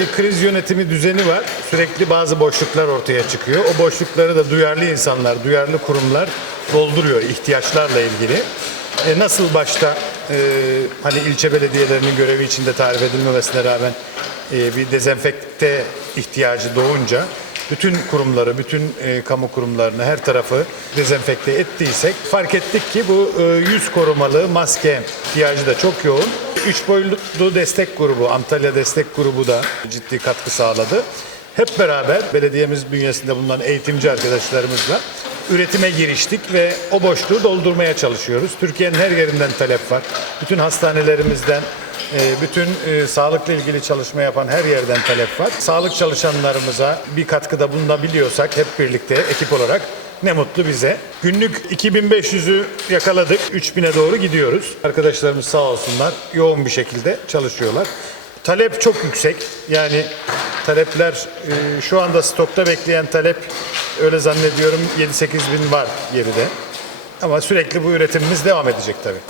Bir kriz yönetimi düzeni var. Sürekli bazı boşluklar ortaya çıkıyor. O boşlukları da duyarlı insanlar, duyarlı kurumlar dolduruyor ihtiyaçlarla ilgili. E, nasıl başta e, hani ilçe belediyelerinin görevi içinde tarif edilmemesine rağmen e, bir dezenfekte ihtiyacı doğunca bütün kurumları, bütün e, kamu kurumlarını, her tarafı dezenfekte ettiysek fark ettik ki bu e, yüz korumalı maske ihtiyacı da çok yoğun. Üç boyutlu destek grubu, Antalya Destek Grubu da ciddi katkı sağladı. Hep beraber belediyemiz bünyesinde bulunan eğitimci arkadaşlarımızla üretime giriştik ve o boşluğu doldurmaya çalışıyoruz. Türkiye'nin her yerinden talep var. Bütün hastanelerimizden, bütün e, sağlıkla ilgili çalışma yapan her yerden talep var. Sağlık çalışanlarımıza bir katkıda bulunabiliyorsak hep birlikte ekip olarak ne mutlu bize. Günlük 2500'ü yakaladık. 3000'e doğru gidiyoruz. Arkadaşlarımız sağ olsunlar yoğun bir şekilde çalışıyorlar. Talep çok yüksek. Yani talepler e, şu anda stokta bekleyen talep öyle zannediyorum 7-8 bin var geride. Ama sürekli bu üretimimiz devam edecek tabii.